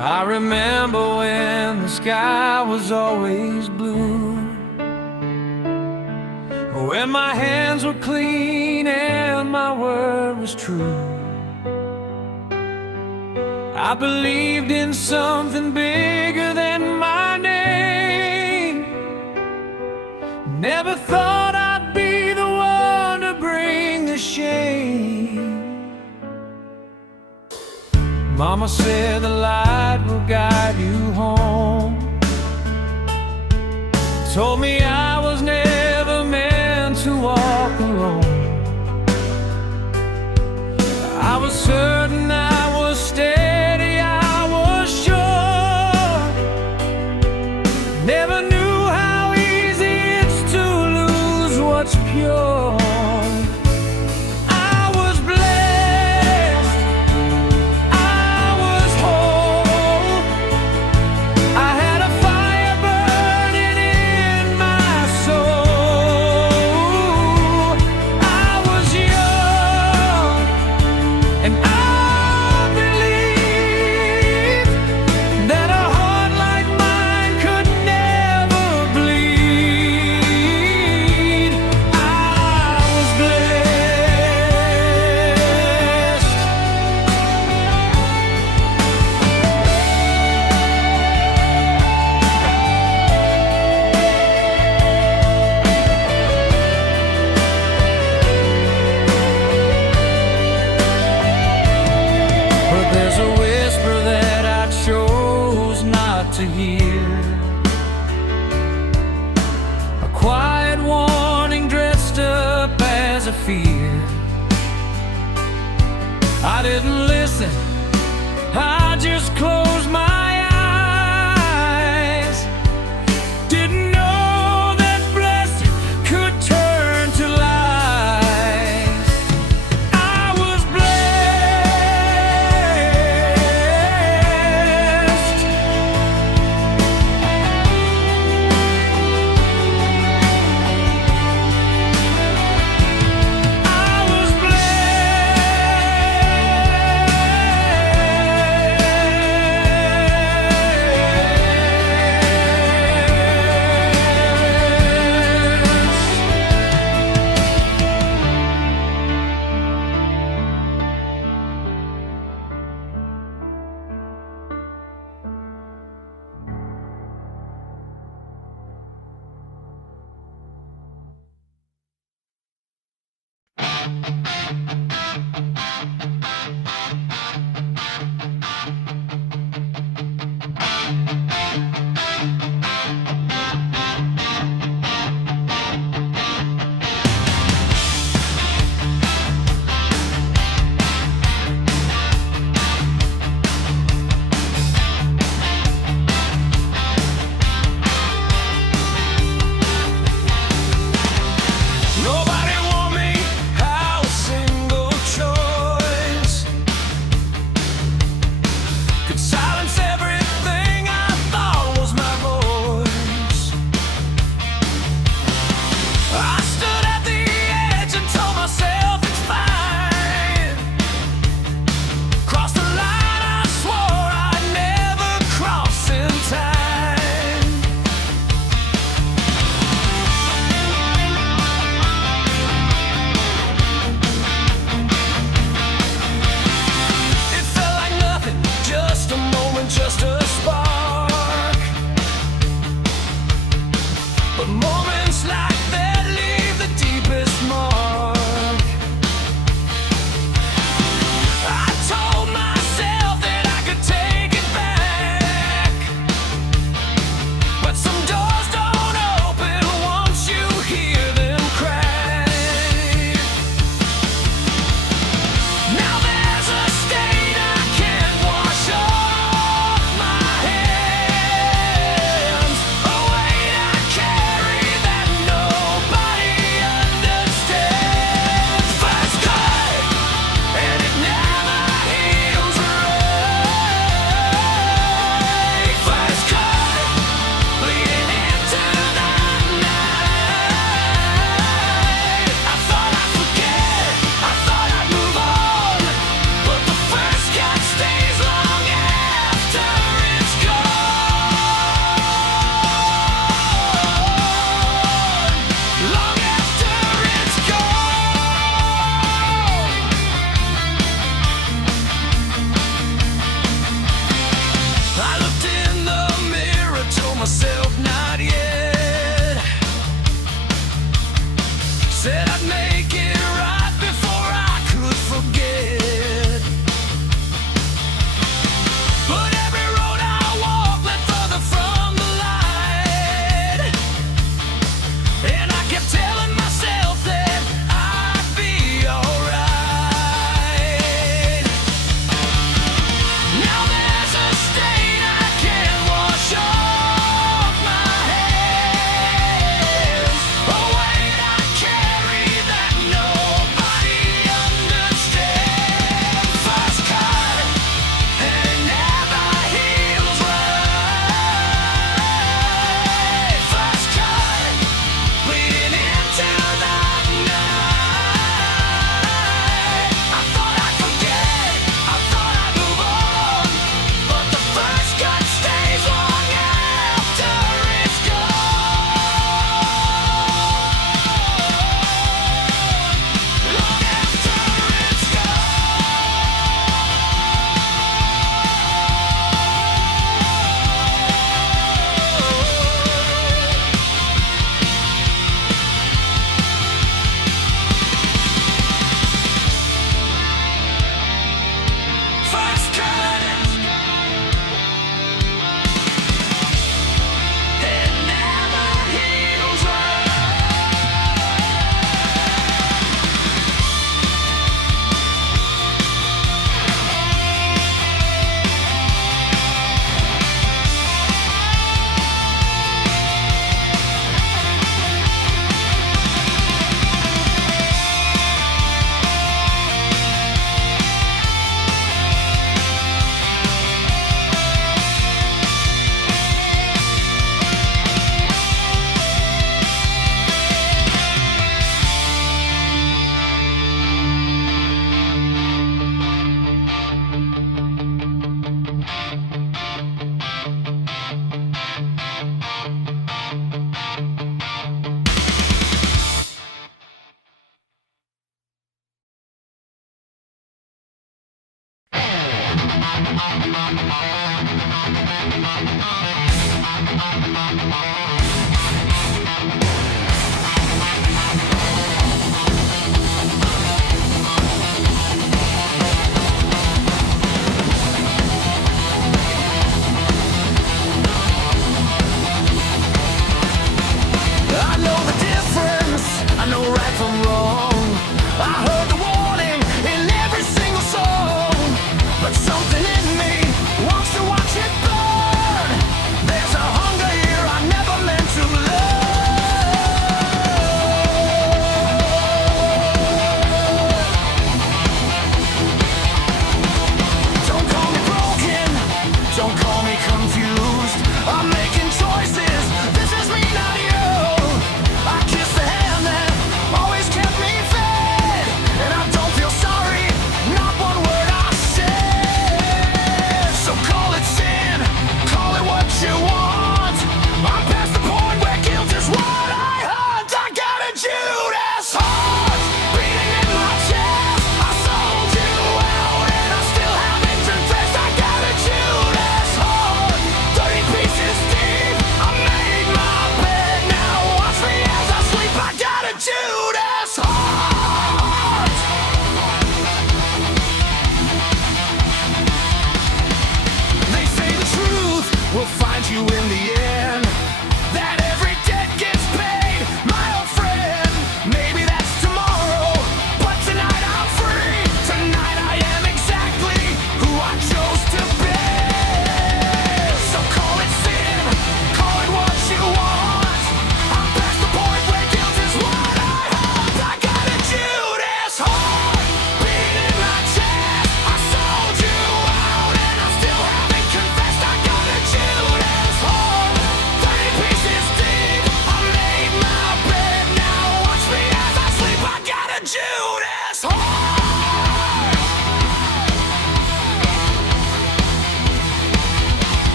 I remember when the sky was always blue, when my hands were clean and my word was true. I believed in something bigger than my name. Never thought I'd be the one to bring the shame. Mama said the light will guide you home. Told me I was never meant to walk alone. I was certain I was steady, I was sure. Never knew how easy it's to lose what's pure. To hear a quiet warning dressed up as a fear. I didn't listen, I just closed my eyes. Didn't know that blessing could turn to lies. I was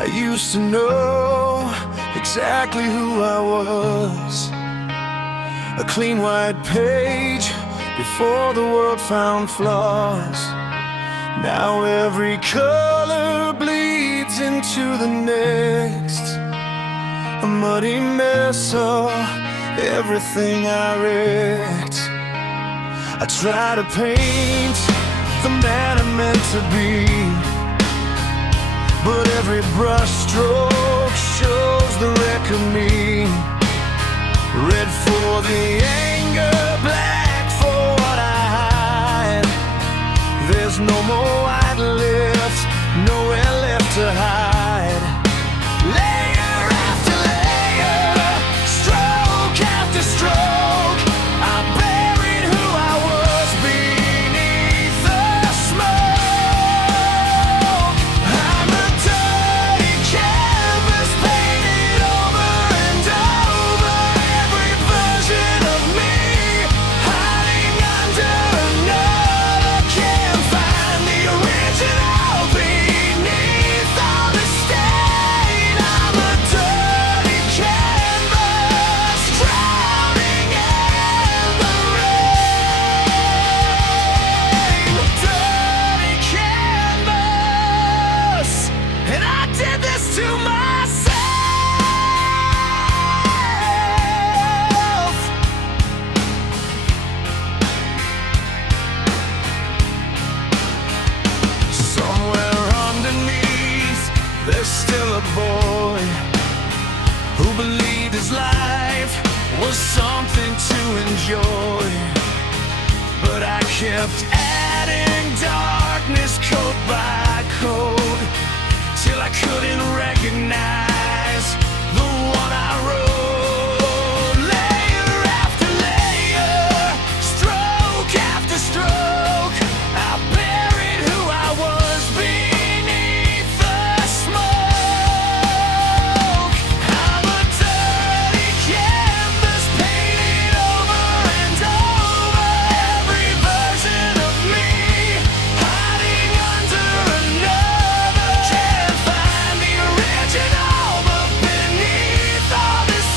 I used to know exactly who I was, a clean white page before the world found flaws. Now every color bleeds into the next, a muddy mess of everything I wrecked. I try to paint the man I'm meant to be, but every brush stroke shows the wreck of me. Red for the anger, black for what I hide. There's no more white left, nowhere left to hide. Layer after layer, stroke after stroke, I buried who I was beneath the smoke. I'm a dirty canvas painted over and over, every version of me this life was something to enjoy, but I kept adding darkness coat by coat till I couldn't recognize the one I wrote. Layer after layer, stroke after stroke, I buried who I was beneath the smoke. I'm a dirty canvas painted over and over, every version of me hiding under another. Can't find the original, but beneath all this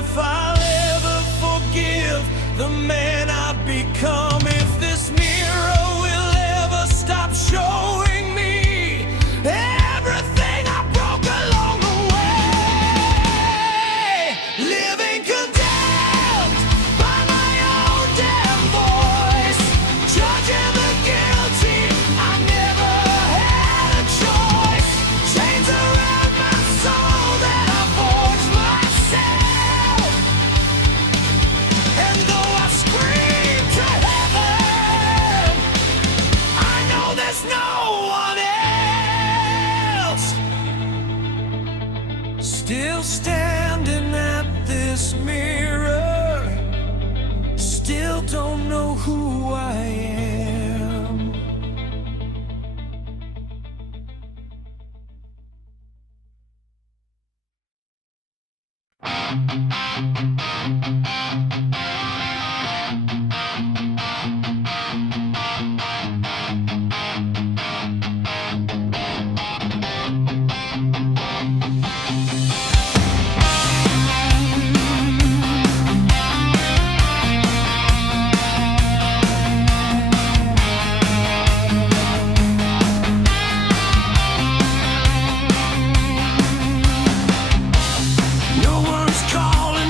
if I'll ever forgive the man I've become, if this mirror will ever stop showing me everything I broke along the way. Living condemned by my own damn voice, judging the guilty. I never had a choice. Chains around my soul that I forged myself. And though I scream to heaven, I know there's no one else. Still standing at this mirror, still don't know who I am. No one's calling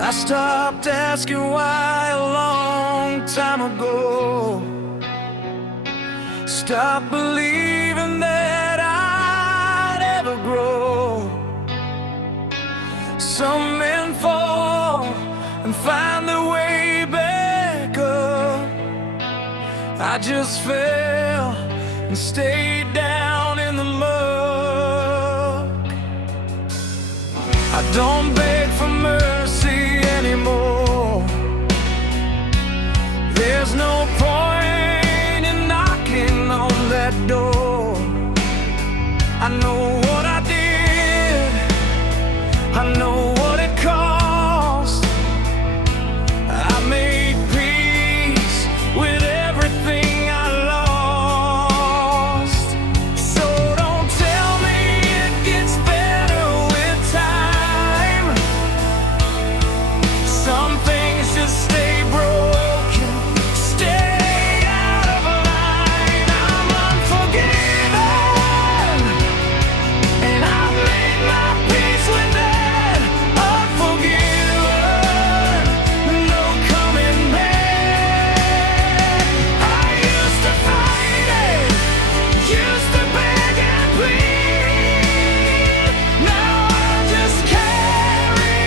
I stopped asking why a long time ago. Stopped believing that I'd ever grow. Some men fall and find their way back up. I just fell and stayed down in the muck. I don't beg for mercy anymore. There's no point in knocking on that door. I know what I did, I know what it cost. I made peace with everything I lost. So don't tell me it gets better with time. Some things just stay broken, stay out of line. I'm unforgiven, and I've made my peace with that. Unforgiven, no coming back. I used to fight it, used to beg and plead. Now I just carry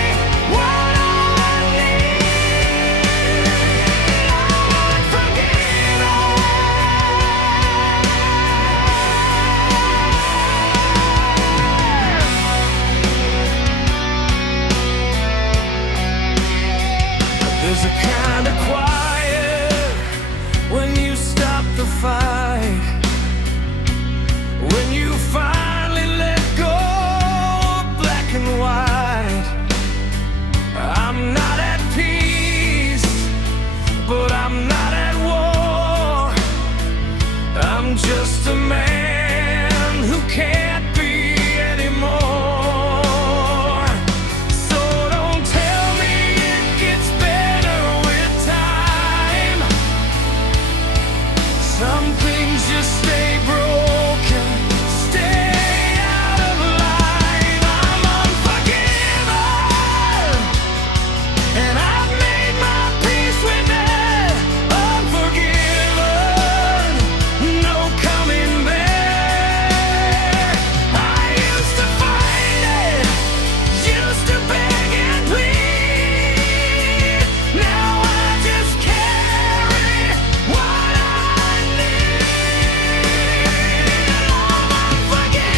what I need. I'm unforgiven. There's a kind of quiet when you stop the fight, when you finally let go of black and white. I'm not at peace, but I'm not at war. I'm just a man who can't be anymore. So don't tell me it gets better with time. Some things just stay broken, stay out of line. I'm unforgiven, and I've made my peace with that. Unforgiven, no coming back. I used to fight it, used to beg and plead. Now I just carry what I need. I'm unforgiven.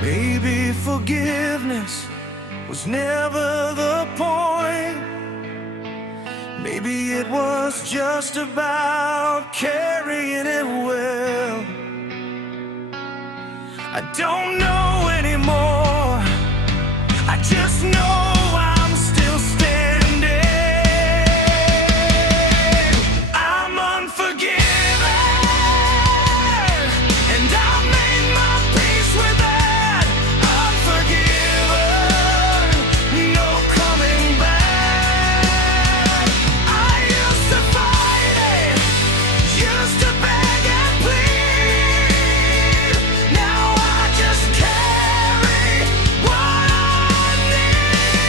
Maybe forgiveness was never the point. Maybe it was just about carrying it well. I don't know anymore. I just know I'm still standing. I'm unforgiven, and I've made my peace with that. Unforgiven, no coming back. I used to fight it, used to beg and plead. Now I just carry what I need.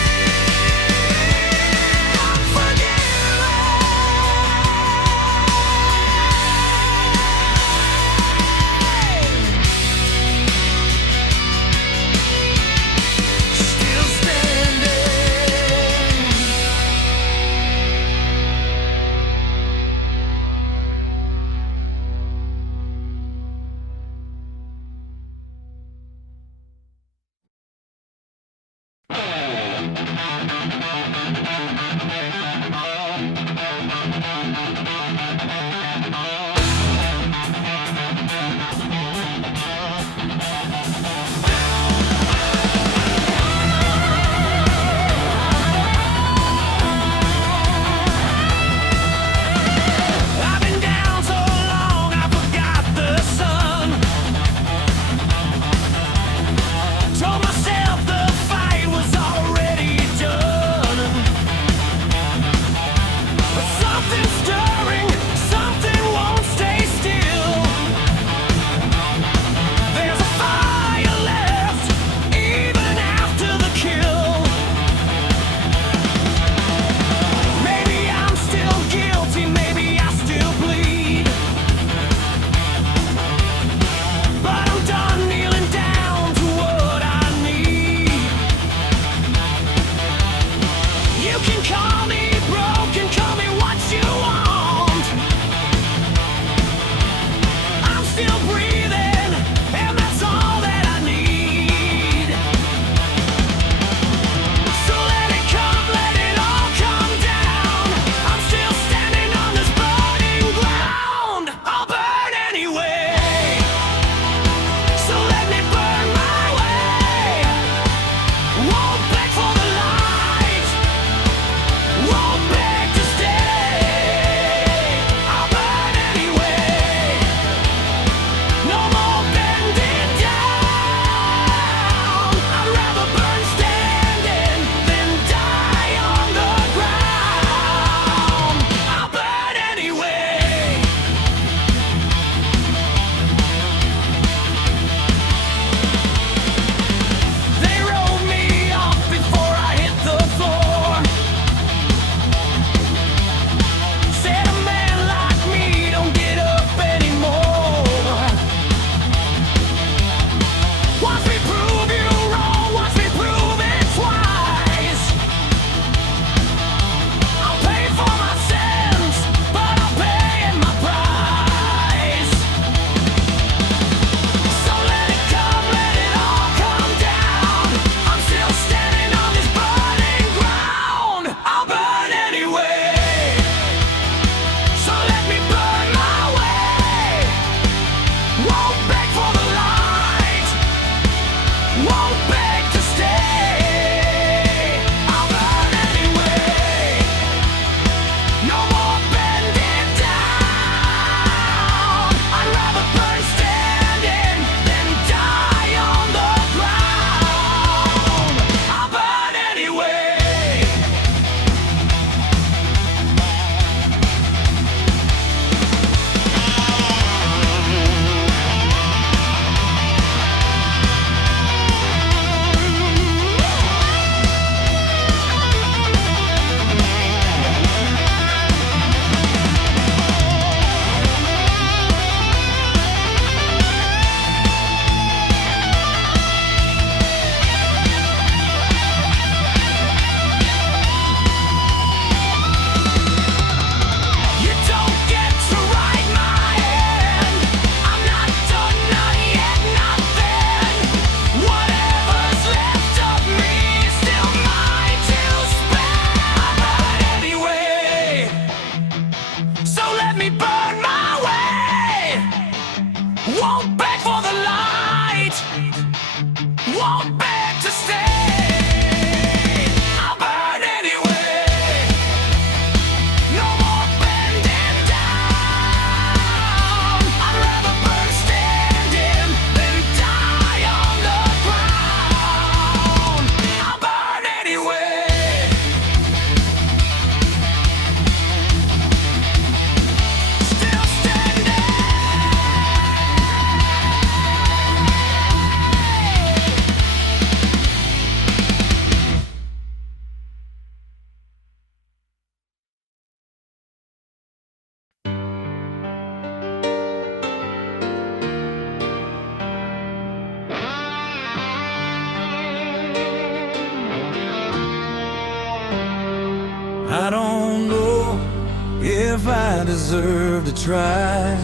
if I deserve to try.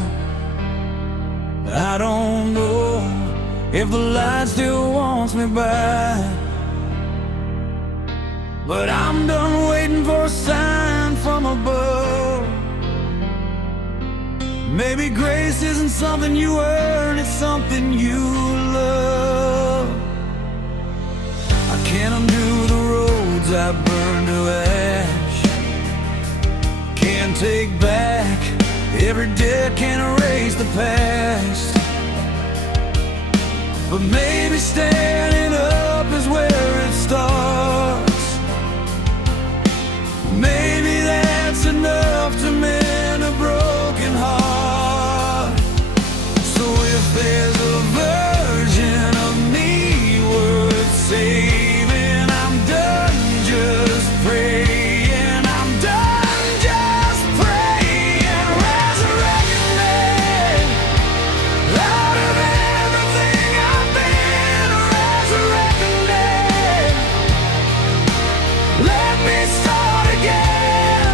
I don't know if the light still wants me by, but I'm done waiting for a sign from above. Maybe grace isn't something you earn, it's something you love. I can't undo the roads I burned to ash, can't take back every day, can't erase the past. But maybe standing up is where it starts. Maybe that's enough to mend a broken heart. So if there's a version of me worth saving, I'm done just praying, I'm done just praying. Resurrect me out of everything I've been. Resurrect me, let me start again.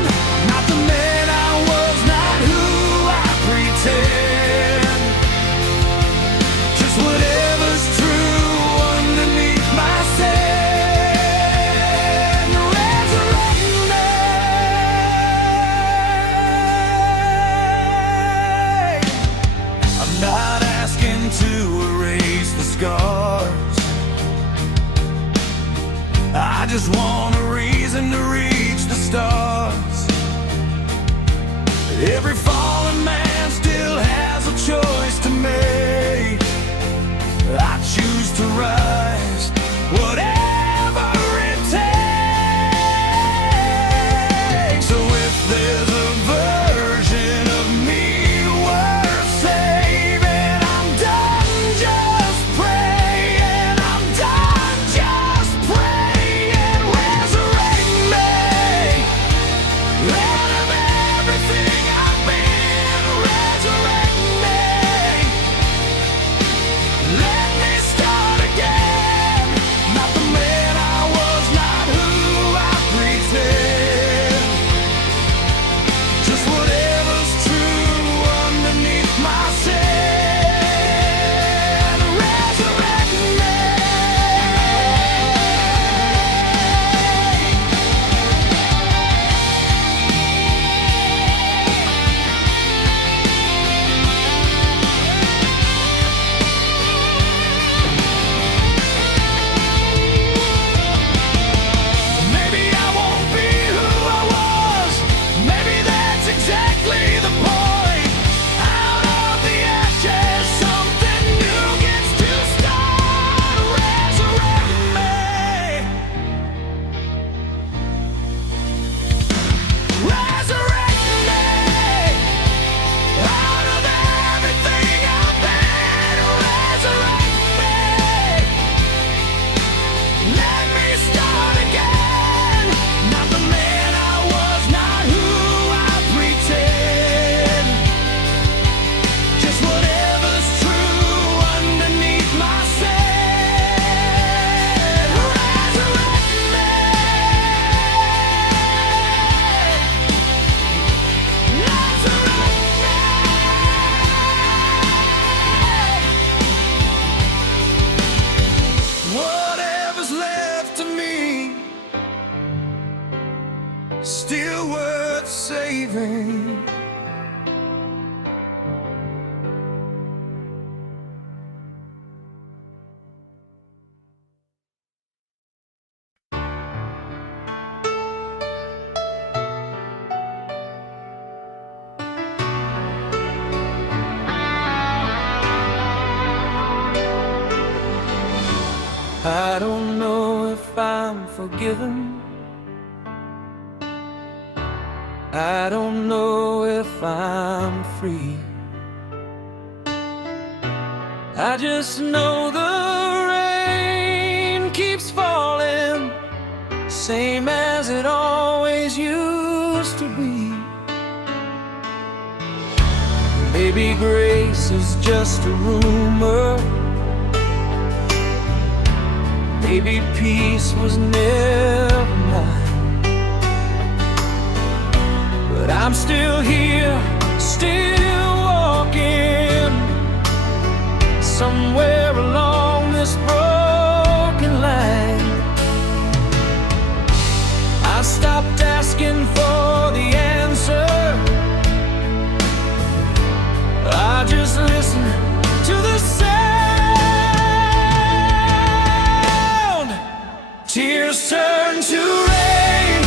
Not the man I was, not who I pretend. Just whatever's true underneath my sin. Resurrect me. I'm not asking to erase the scars, I just want a reason to reach the stars. Every fallen man still has a choice to make. I choose to rise, whatever it takes. So if there's a version of me worth saving, I'm done just praying, I'm done just praying. Resurrect me out of everything I've been. Resurrect me, let me start again. Not the man I was, not who I pretend. Just whatever's true underneath my sin. Resurrect me. Maybe I won't be who I was, maybe that's exactly the point. Out of the ashes, something new gets to start. Resurrect me. Resurrect me out of everything I've been. Resurrect me, let me start again. Not the man I was, not who I pretend. Just whatever's true underneath my sin. Resurrect me. Resurrect me. Whatever's left of me, still worth saving. I don't know if I'm forgiven, I don't know if I'm free. I just know the rain keeps falling, same as it always used to be. Maybe grace is just a rumor, maybe peace was never mine. but I'm still here, still walking somewhere along this broken line. I stopped asking for the answer. I just listen to the sound. Tears turn to rain,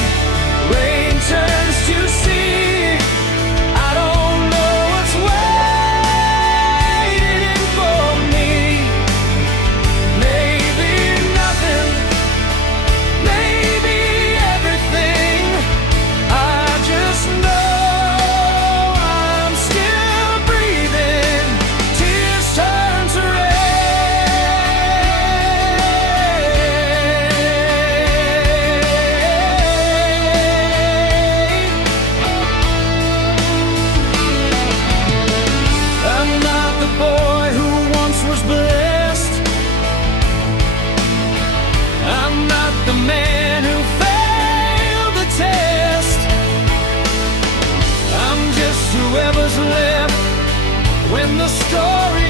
rain turns to sea. I don't know what's waiting for me. Maybe nothing, maybe everything. I just know I'm still breathing. Tears turn to I'm not the boy who once was blessed. I'm not the man who failed the test. I'm just whoever's left when the story